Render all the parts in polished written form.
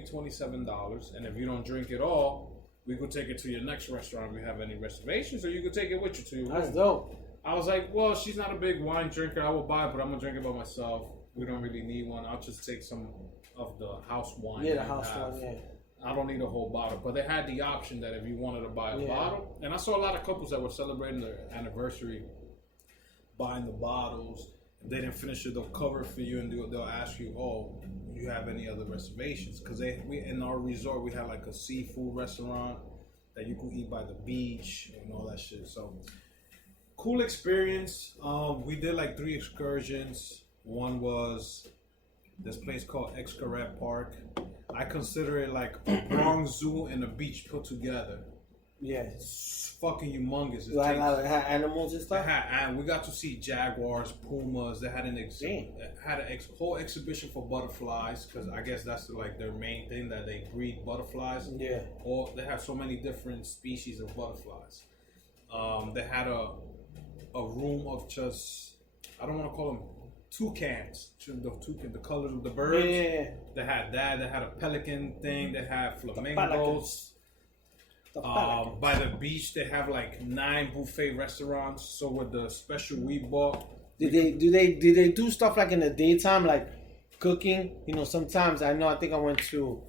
be $27, and if you don't drink it all, we could take it to your next restaurant if you have any reservations, or you could take it with you to your room. That's dope. I was like, well, she's not a big wine drinker. I will buy it, but I'm gonna drink it by myself. We don't really need one. I'll just take some of the house wine. Yeah, the house wine. Yeah. I don't need a whole bottle, but they had the option that if you wanted to buy a bottle, and I saw a lot of couples that were celebrating their anniversary, buying the bottles. If they didn't finish it, they'll cover it for you, and they'll ask you, "Oh, do you have any other reservations?" Because we in our resort we had like a seafood restaurant that you could eat by the beach and all that shit. So cool experience. We did like 3 excursions. One was this place called Excursion Park. I consider it like a Bronx Zoo and a beach put together. Yeah. It's fucking humongous. You had a lot of animals and stuff? And we got to see jaguars, pumas. They had a whole exhibition for butterflies, because I guess that's like their main thing, that they breed butterflies. Yeah. Or they have so many different species of butterflies. They had a room of just, I don't want to call them toucans, the colors of the birds. Yeah. They had that. They had a pelican thing. They had flamingos. By the beach, they have like 9 buffet restaurants. So with the special we bought, did they do stuff like in the daytime, like cooking? You know, sometimes I think I went to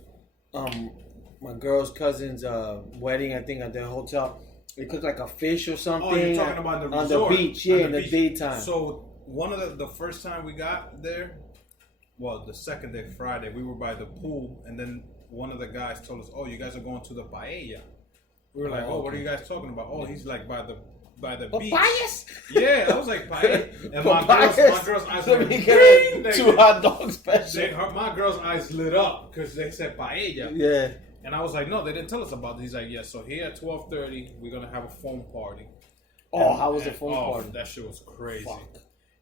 my girl's cousin's wedding. I think at their hotel, they cooked like a fish or something. Oh, you're talking about the resort, on the beach? Yeah, in the daytime. So one of the first time we got there, well, the second day, Friday, we were by the pool, and then one of the guys told us, "Oh, you guys are going to the paella." We were like, "Oh, what are you guys talking about?" "Oh, he's like by the beach." Papayas? Yeah, I was like, paella. And my girl's eyes were like 2 hot dog special. My girl's eyes lit up because they said paella. Yeah. And I was like, "No, they didn't tell us about it." He's like, "Yeah, so here at 12:30, we're gonna have a foam party." Oh, how was the foam party? That shit was crazy. Fuck.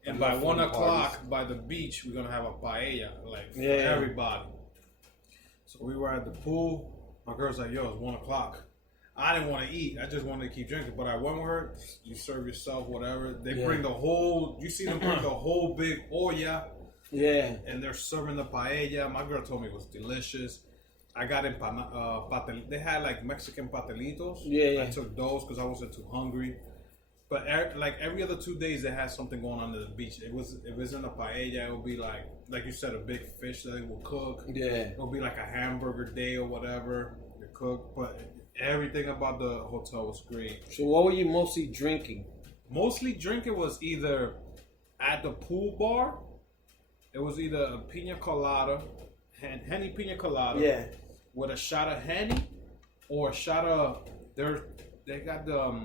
And by 1 o'clock, by the beach, we're gonna have a paella, like for everybody. So we were at the pool. My girl's like, "Yo, it's 1 o'clock." I didn't want to eat. I just wanted to keep drinking. But I went with her. You serve yourself, whatever. They bring the whole. You see them bring the whole big olla. Yeah. And they're serving the paella. My girl told me it was delicious. I got they had like Mexican patelitos. Yeah. I took those because I wasn't too hungry. But like every other 2 days, they had something going on at the beach. If it wasn't a paella, it would be like you said, a big fish that they will cook. Yeah. It would be like a hamburger day or whatever to cook. But everything about the hotel was great. So what were you mostly drinking? Mostly drinking was either at the pool bar. It was either a pina colada, Henny pina colada. Yeah. With a shot of Henny or a shot of they got the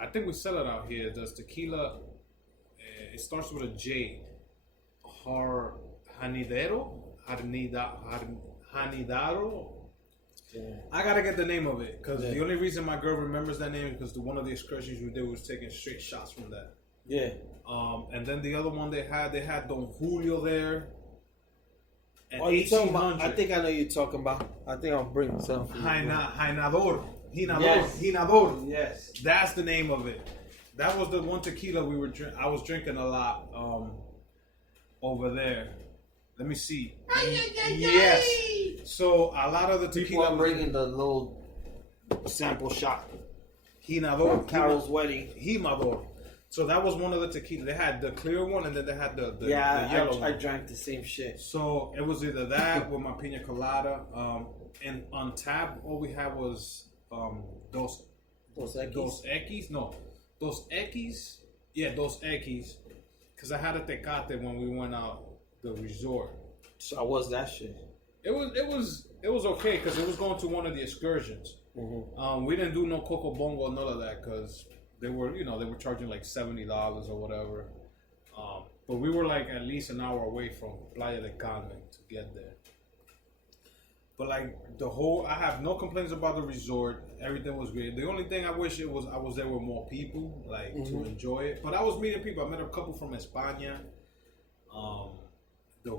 I think we sell it out here. There's tequila. It starts with a J. Hanidaro. Yeah. I gotta get the name of it because the only reason my girl remembers that name is because one of the excursions we did was taking straight shots from that. Yeah. And then the other one they had Don Julio there. Oh, you talking about? I think I know you're talking about. I think I'll bring some. Hinador. Yes. That's the name of it. That was the one tequila I was drinking a lot over there. Let me see. Yes. So a lot of the tequila. People are bringing the little sample shot. Hinador. Carol's wedding. Himador. So that was one of the tequila. They had the clear one, and then they had the yellow one. I drank the same shit. So it was either that with my pina colada. And on tap, all we had was Dos Equis. No, Dos Equis. Yeah, Dos Equis. Because I had a Tecate when we went out the resort. So how was that shit? It was okay because it was going to one of the excursions. Mm-hmm. We didn't do no Coco Bongo, none of that because they were charging like $70 or whatever. But we were like at least an hour away from Playa del Carmen to get there. But like I have no complaints about the resort. Everything was great. The only thing I wish I was there with more people, like to enjoy it. But I was meeting people. I met a couple from España.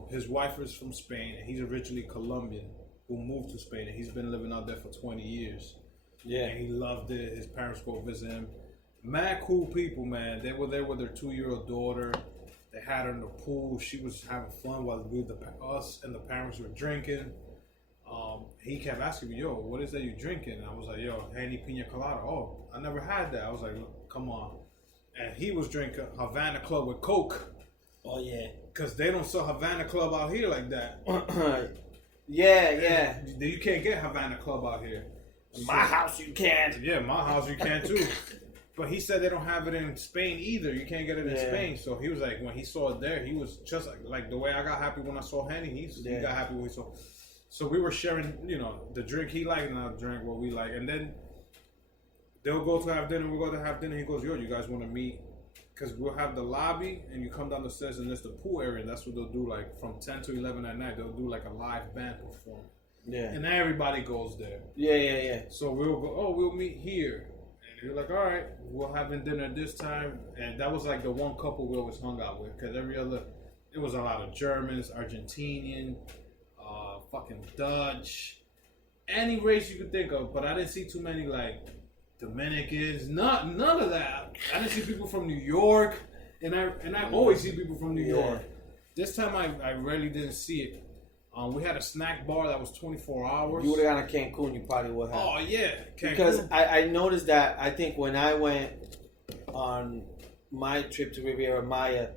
His wife is from Spain, and he's originally Colombian, who moved to Spain, and he's been living out there for 20 years. Yeah, and he loved it. His parents go visit him. Mad cool people, man. They were there with their 2-year-old daughter. They had her in the pool. She was having fun while us and the parents were drinking. he kept asking me, yo, what is that you drinking? And I was like, yo, Henny Pina Colada. Oh, I never had that. I was like, look, come on. And he was drinking Havana Club with Coke. Oh, yeah. Because they don't sell Havana Club out here like that. Yeah. You can't get Havana Club out here. In my house, you can't. Yeah, my house, you can too. But he said they don't have it in Spain either. You can't get it in Spain. So he was like, when he saw it there, he was just like the way I got happy when I saw Henny. He got happy when he saw. So we were sharing, the drink he liked and I drank what we like. And then they'll go to have dinner. We'll go to have dinner. He goes, yo, you guys want to meet? Because we'll have the lobby and you come down the stairs and there's the pool area. And that's what they'll do, like from 10 to 11 at night. They'll do like a live band performance. Yeah. And everybody goes there. Yeah. So we'll go, we'll meet here. And you're like, all right, we're having dinner this time. And that was like the one couple we always hung out with. Because it was a lot of Germans, Argentinian, fucking Dutch, any race you could think of. But I didn't see too many like Dominicans, none of that. I didn't see people from New York. And I always see people from New York. This time I really didn't see it. We had a snack bar that was 24 hours. You would have gone to Cancun, you probably would have. Oh, yeah. Cancun. Because I noticed that, I think when I went on my trip to Riviera Maya,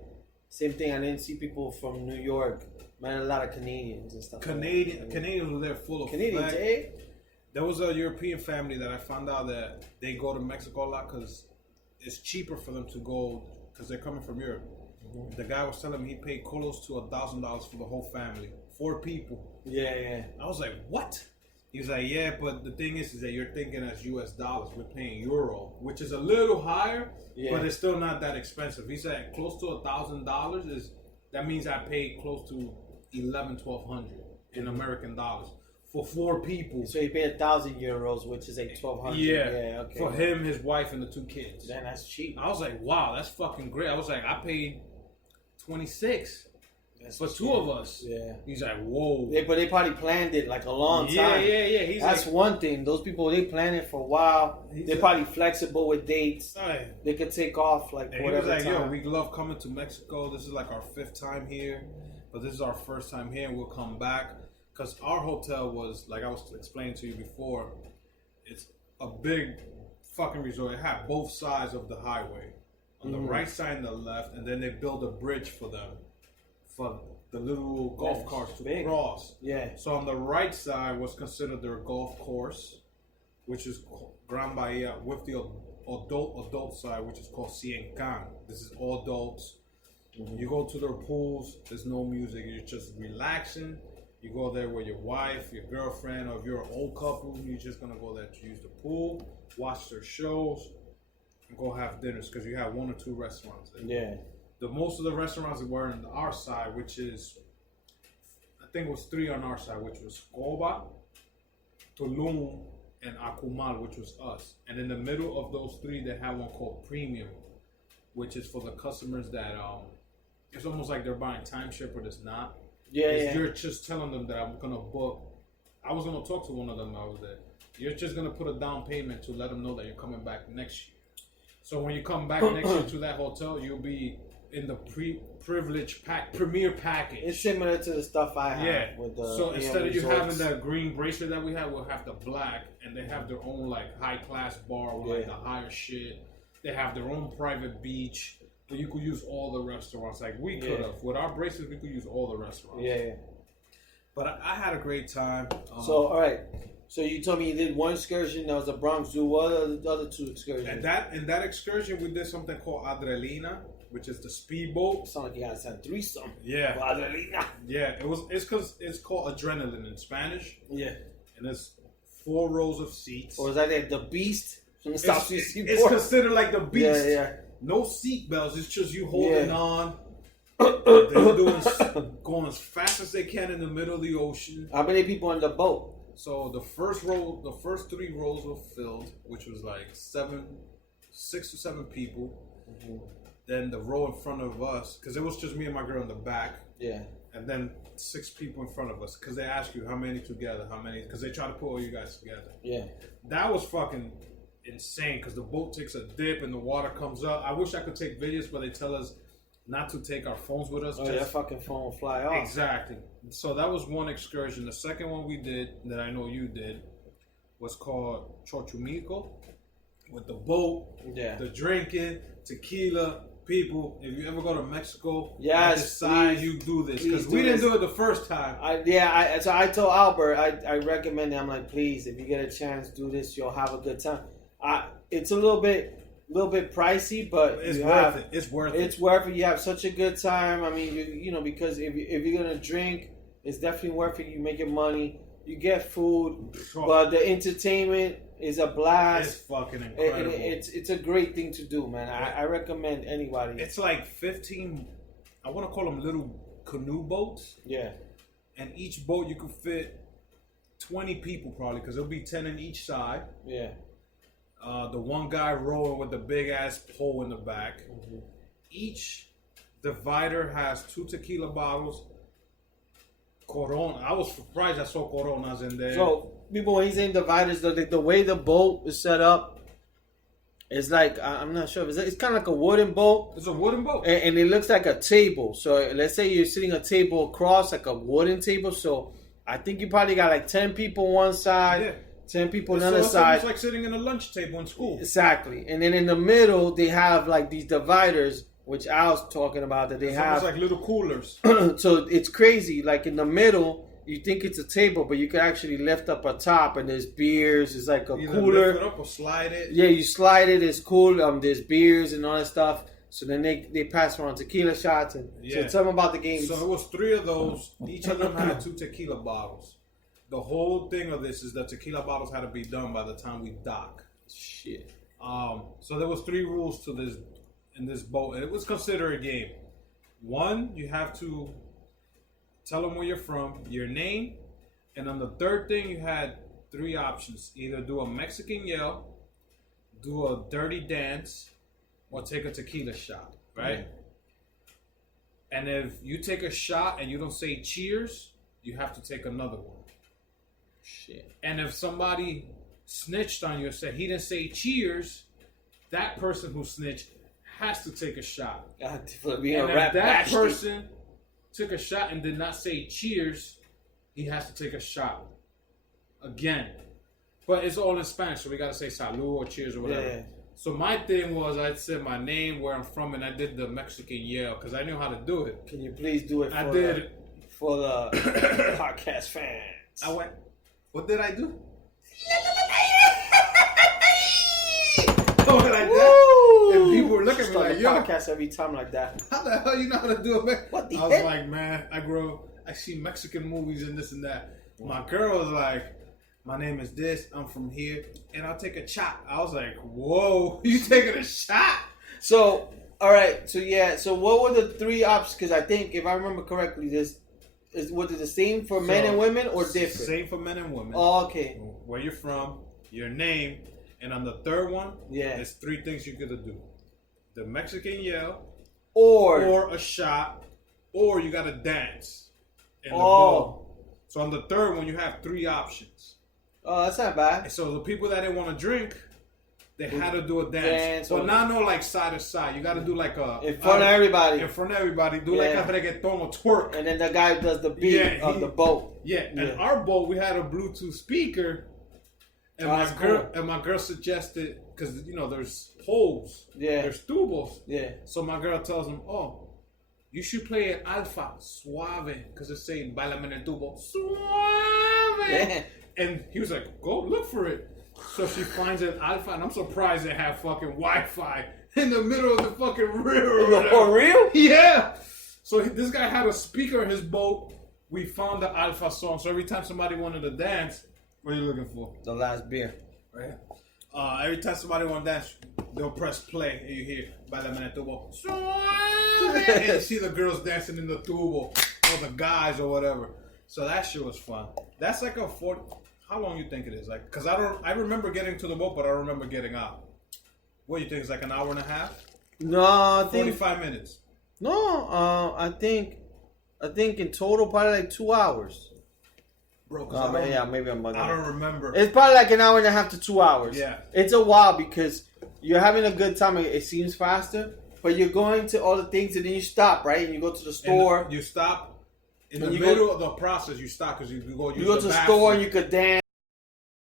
same thing, I didn't see people from New York. Met a lot of Canadians and stuff. Canadians were there full of Canadians, eh? There was a European family that I found out that they go to Mexico a lot because it's cheaper for them to go because they're coming from Europe. Mm-hmm. The guy was telling me he paid close to $1,000 for the whole family. 4 people. Yeah. I was like, what? He was like, yeah, but the thing is that you're thinking as US dollars. We're paying euro, which is a little higher, but it's still not that expensive. He said close to $1,000 that means I paid close to $1,100 in American dollars for 4 people. So he paid 1,000 euros, which is like 1,200. Yeah, okay. For him, his wife, and the 2 kids. Then that's cheap. I was like, wow, that's fucking great. I was like, I paid 26. For 2 of us. Yeah. He's like, whoa. But they probably planned it like a long time. Yeah. That's like, one thing. Those people, they plan it for a while. They're probably flexible with dates. They could take off like and whatever he was like, time. yo, we love coming to Mexico. This is like our 5th time here. But this is our first time here and we'll come back. Because our hotel was, like I was explaining to you before, it's a big fucking resort. It had both sides of the highway. On the right side and the left. And then they built a bridge for them. For the little golf carts to cross. Yeah. So on the right side was considered their golf course, which is Gran Bahia, with the adult side, which is called Cien Can. This is all adults. Mm-hmm. You go to their pools. There's no music. You're just relaxing. You go there with your wife, your girlfriend, or if you're an old couple, you're just gonna go there to use the pool, watch their shows, and go have dinners because you have 1 or 2 restaurants there. Yeah. The most of the restaurants were on our side, which is, I think it was 3 on our side, which was Coba, Tulum, and Akumal, which was us. And in the middle of those 3, they have one called Premium, which is for the customers that, it's almost like they're buying timeshare, but it's not. Yeah. You're just telling them that I'm going to book. I was going to talk to one of them I was there. You're just going to put a down payment to let them know that you're coming back next year. So when you come back next year to that hotel, you'll be in the premier package. It's similar to the stuff I have. Yeah. With the so instead of you having that green bracelet that we have, we'll have the black, and they have their own like high class bar with like the higher shit. They have their own private beach, but you could use all the restaurants. Like we could have with our bracelets, we could use all the restaurants. Yeah. But I had a great time. So all right. So you told me you did 1 excursion. That was the Bronx Zoo. What are the other 2 excursions? And in that excursion, we did something called Adrenalina, which is the speedboat. Sound like you guys had 3-some. Yeah. Adrenalina. Yeah, it's because it's called adrenaline in Spanish. Yeah. And there's 4 rows of seats. Or is that like the Beast? It's considered like the Beast. Yeah. No seat belts. It's just you holding on. They're going as fast as they can in the middle of the ocean. How many people on the boat? So the first 3 rows were filled, which was like 6 to 7 people. Mm-hmm. Then the row in front of us, because it was just me and my girl in the back. Yeah. And then 6 people in front of us, because they ask you how many together, because they try to put all you guys together. Yeah. That was fucking insane, because the boat takes a dip and the water comes up. I wish I could take videos, but they tell us not to take our phones with us. Oh, your fucking phone will fly off. Exactly. So that was one excursion. The second one we did, that I know you did, was called Chochumico, with the boat, the drinking, tequila. People, if you ever go to Mexico, I decide you do this, because we didn't do it the first time. So I told Albert, I recommend it. I'm like, please, if you get a chance, do this. You'll have a good time. It's a little bit pricey, but it's worth it. It's worth it. It's worth it. You have such a good time. I mean, you know, because if you're gonna drink, it's definitely worth it. You make your money. You get food, but the entertainment is a blast. It's fucking incredible. It's a great thing to do, man. I recommend anybody. It's like 15, I want to call them little canoe boats. Yeah. And each boat you could fit 20 people probably, because there'll be 10 on each side. Yeah. The one guy rowing with the big ass pole in the back. Mm-hmm. Each divider has 2 tequila bottles. Corona. I was surprised I saw Coronas in there. So, people, when he's saying dividers, the way the boat is set up, it's like, I'm not sure. It's kind of like a wooden boat. It's a wooden boat. And it looks like a table. So, let's say you're sitting a table across, like a wooden table. So, I think you probably got like 10 people one side, 10 people on the other side. It's like sitting in a lunch table in school. Exactly. And then in the middle, they have like these dividers, which I was talking about, that they have. It's like little coolers. So it's crazy. Like in the middle, you think it's a table, but you can actually lift up a top, and there's beers. It's like a cooler. Lift it up or slide it. Yeah, you slide it. It's cool. There's beers and all that stuff. So then they pass around tequila shots. And so tell them about the games. So it was 3 of those. Each of them had 2 tequila bottles. The whole thing of this is that tequila bottles had to be done by the time we dock. Shit. So there was 3 rules to this. In this boat, and it was considered a game. 1, you have to tell them where you're from, your name, and on the third thing, you had 3 options: either do a Mexican yell, do a dirty dance, or take a tequila shot. Right? And if you take a shot and you don't say cheers, you have to take another one. Shit. And if somebody snitched on you and said he didn't say cheers, that person who snitched has to take a shot. And if that person took a shot and did not say cheers, he has to take a shot again. But it's all in Spanish, so we gotta say salud or cheers or whatever. Yeah. So my thing was, I said my name, where I'm from, and I did the Mexican yell because I knew how to do it. Can you please do it? For the podcast fans. I went. What did I do? Like that. And people were looking at me like, yo, podcast every time like that. How the hell you know how to do it, man? What the I was like, man, I see Mexican movies and this and that. My girl was like, my name is this, I'm from here, and I'll take a shot. I was like, whoa, you taking a shot? So, all right, so what were the 3 options? Because I think, if I remember correctly, was it the same for men and women or different? Same for men and women. Oh, okay. Where you're from, your name. And on the third one, there's 3 things you gotta do: the Mexican yell, or a shot, or you gotta dance in the boat. So on the third one, you have 3 options. Oh, that's not bad. So the people that didn't want to drink, they had to do a dance. But not no like side to side. You gotta do like a in front of everybody. In front of everybody, do like a reggaeton or twerk. And then the guy does the beat of the boat. Yeah, and our boat, we had a Bluetooth speaker. And my girl suggested, because there's poles, there's tubos, So my girl tells him, "Oh, you should play it alfa suave, because it's saying bailame en el tubo suave." And he was like, "Go look for it." So she finds an alpha, and I'm surprised they have fucking Wi-Fi in the middle of the fucking river. For real? Yeah. So this guy had a speaker in his boat. We found the alpha song, so every time somebody wanted to dance. What are you looking for? The last beer. Right. Every time somebody want to dance, they'll press play and you hear "Bailame en el tubo." And you see the girls dancing in the tubo, or the guys or whatever. So that shit was fun. That's like a 40. How long you think it is? Like, because I remember getting to the boat, but I don't remember getting out. What do you think? It's like an hour and a half? No, I think 45 minutes. No, I think in total probably like 2 hours. Bro, maybe I'm bugging. I don't remember. It's probably like an hour and a half to 2 hours. Yeah. It's a while because you're having a good time. It seems faster, But you're going to all the things and then you stop, right? And you go to the store. You stop in the And you middle of the process. You stop because you go use You go to the store and you could dance.